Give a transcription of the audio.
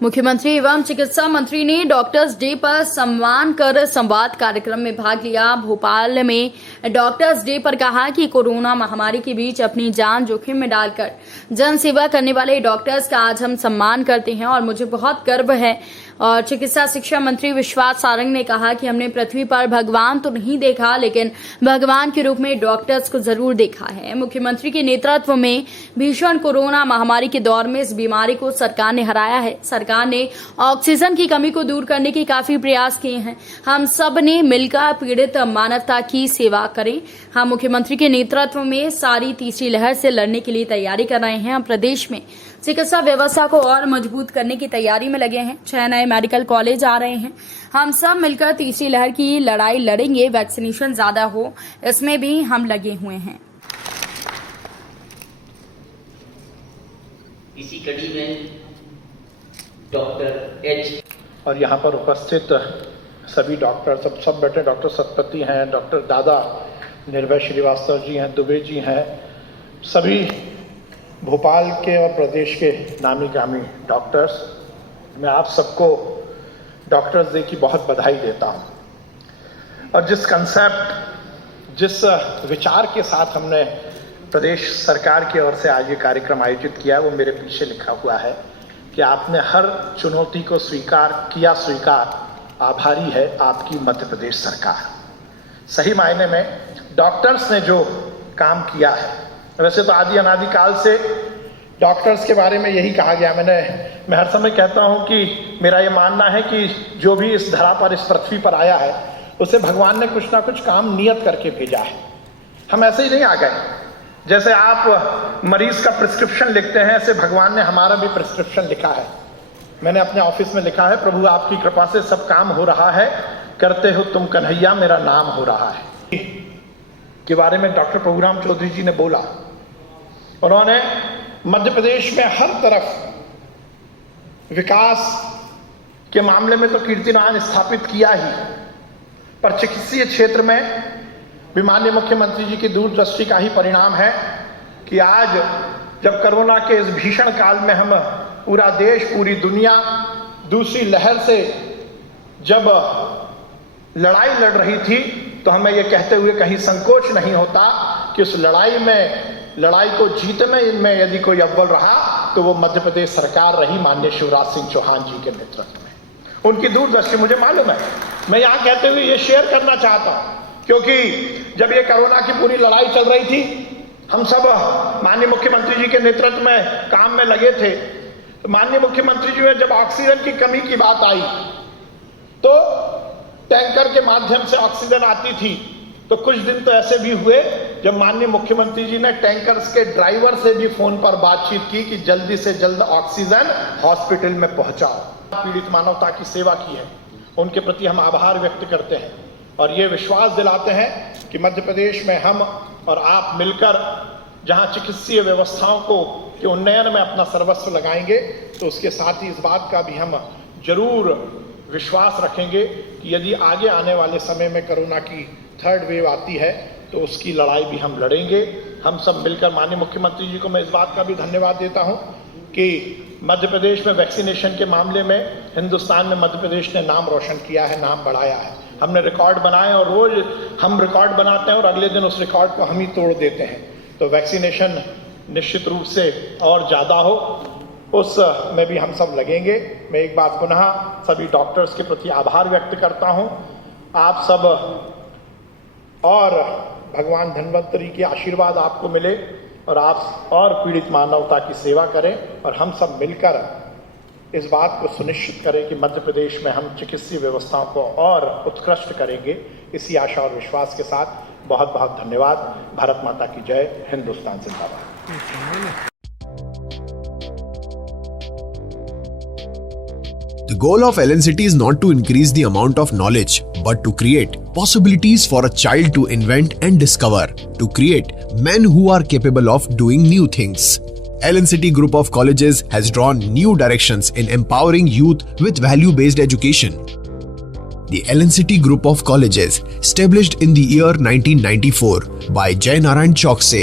मुख्यमंत्री एवं चिकित्सा मंत्री ने डॉक्टर्स डे पर सम्मान कर संवाद कार्यक्रम में भाग लिया। भोपाल में डॉक्टर्स डे पर कहा कि कोरोना महामारी के बीच अपनी जान जोखिम में डालकर जन सेवा करने वाले डॉक्टर्स का आज हम सम्मान करते हैं और मुझे बहुत गर्व है। और चिकित्सा शिक्षा मंत्री विश्वास सारंग ने कहा कि हमने पृथ्वी पर भगवान तो नहीं देखा, लेकिन भगवान के रूप में डॉक्टर्स को जरूर देखा है। मुख्यमंत्री के नेतृत्व में भीषण कोरोना महामारी के दौर में इस बीमारी को सरकार ने हराया है। सरकार ने ऑक्सीजन की कमी को दूर करने के काफी प्रयास किए हैं। हम सब ने मिलकर पीड़ित मानवता की सेवा करें। हम मुख्यमंत्री के नेतृत्व में सारी तीसरी लहर से लड़ने के लिए तैयारी कर रहे हैं। हम प्रदेश में चिकित्सा व्यवस्था को और मजबूत करने की तैयारी में लगे हैं। 6 नए मेडिकल कॉलेज आ रहे हैं। हम सब मिलकर तीसरी लहर की लड़ाई लड़ेंगे। वैक्सीनेशन ज्यादा हो, इसमें भी हम लगे हुए हैं। इसी कड़ी में डॉक्टर एच और यहाँ पर उपस्थित सभी डॉक्टर सब बैठे। डॉक्टर सतपति हैं, डॉक्टर दादा निर्भय श्रीवास्तव जी हैं, दुबे जी हैं, सभी भोपाल के और प्रदेश के नामी गामी डॉक्टर्स, मैं आप सबको डॉक्टर्स डे की बहुत बधाई देता हूँ। और जिस कंसेप्ट, जिस विचार के साथ हमने प्रदेश सरकार की ओर से आज ये कार्यक्रम आयोजित किया है, वो मेरे पीछे लिखा हुआ है कि आपने हर चुनौती को स्वीकार किया, आभारी है आपकी मध्य प्रदेश सरकार। सही मायने में डॉक्टर्स ने जो काम किया है, वैसे तो आदि अनादि काल से डॉक्टर्स के बारे में यही कहा गया। मैं हर समय कहता हूं कि मेरा ये मानना है कि जो भी इस धरा पर, इस पृथ्वी पर आया है, उसे भगवान ने कुछ ना कुछ काम नियत करके भेजा है। हम ऐसे ही नहीं आ गए। जैसे आप मरीज का प्रिस्क्रिप्शन लिखते हैं, ऐसे भगवान ने हमारा भी प्रिस्क्रिप्शन लिखा है। मैंने अपने ऑफिस में लिखा है, प्रभु आपकी कृपा से सब काम हो रहा है, करते हो तुम कन्हैया मेरा नाम हो रहा है के बारे में डॉक्टर प्रभुराम चौधरी जी ने बोला। उन्होंने मध्य प्रदेश में हर तरफ विकास के मामले में तो कीर्तिमान स्थापित किया ही, पर चिकित्सीय क्षेत्र में भी माननीय मुख्यमंत्री जी की दूरदृष्टि का ही परिणाम है कि आज जब कोरोना के इस भीषण काल में हम पूरा देश, पूरी दुनिया दूसरी लहर से जब लड़ाई लड़ रही थी, तो हमें यह कहते हुए कहीं संकोच नहीं होता कि उस लड़ाई को जीतने में यदि कोई अव्वल रहा तो वो मध्य प्रदेश सरकार रही, माननीय शिवराज सिंह चौहान जी के नेतृत्व में। उनकी दूरदृष्टि मुझे मालूम है। मैं यहाँ कहते हुए ये शेयर करना चाहता हूँ, क्योंकि जब ये कोरोना की पूरी लड़ाई चल रही थी, हम सब माननीय मुख्यमंत्री जी के नेतृत्व में काम में लगे थे। तो माननीय मुख्यमंत्री जी ने जब ऑक्सीजन की कमी की बात आई, तो टैंकर के माध्यम से ऑक्सीजन आती थी। तो कुछ दिन तो ऐसे भी हुए जब माननीय मुख्यमंत्री जी ने टैंकर्स के ड्राइवर से भी फोन पर बातचीत की कि जल्दी से जल्द ऑक्सीजन हॉस्पिटल में पहुंचाओ। पीड़ित मानवता की सेवा की है, उनके प्रति हम आभार व्यक्त करते हैं और ये विश्वास दिलाते हैं कि मध्य प्रदेश में हम और आप मिलकर जहां चिकित्सीय व्यवस्थाओं को के उन्नयन में अपना सर्वस्व लगाएंगे, तो उसके साथ ही इस बात का भी हम जरूर विश्वास रखेंगे कि यदि आगे आने वाले समय में कोरोना की 3rd वेव आती है तो उसकी लड़ाई भी हम लड़ेंगे। हम सब मिलकर माननीय मुख्यमंत्री जी को मैं इस बात का भी धन्यवाद देता हूं कि मध्य प्रदेश में वैक्सीनेशन के मामले में हिंदुस्तान में मध्य प्रदेश ने नाम रोशन किया है, नाम बढ़ाया है। हमने रिकॉर्ड बनाए और रोज हम रिकॉर्ड बनाते हैं और अगले दिन उस रिकॉर्ड को हम ही तोड़ देते हैं। तो वैक्सीनेशन निश्चित रूप से और ज़्यादा हो, उस में भी हम सब लगेंगे। मैं एक बात पुनः सभी डॉक्टर्स के प्रति आभार व्यक्त करता हूं। आप सब और भगवान धन्वंतरी के आशीर्वाद आपको मिले और आप और पीड़ित मानवता की सेवा करें और हम सब मिलकर इस बात को सुनिश्चित करें कि मध्य प्रदेश में हम चिकित्सीय व्यवस्थाओं को और उत्कृष्ट करेंगे। इसी आशा और विश्वास के साथ बहुत बहुत धन्यवाद। भारत माता की जय, हिंदुस्तान जिंदाबाद। The goal of LNCT is not to increase the amount of knowledge, but to create possibilities for a child to invent and discover, to create men who are capable of doing new things. LNCT Group of Colleges has drawn new directions in empowering youth with value-based education. The LNCT Group of Colleges, established in the year 1994 by Jai Narayan Chokse,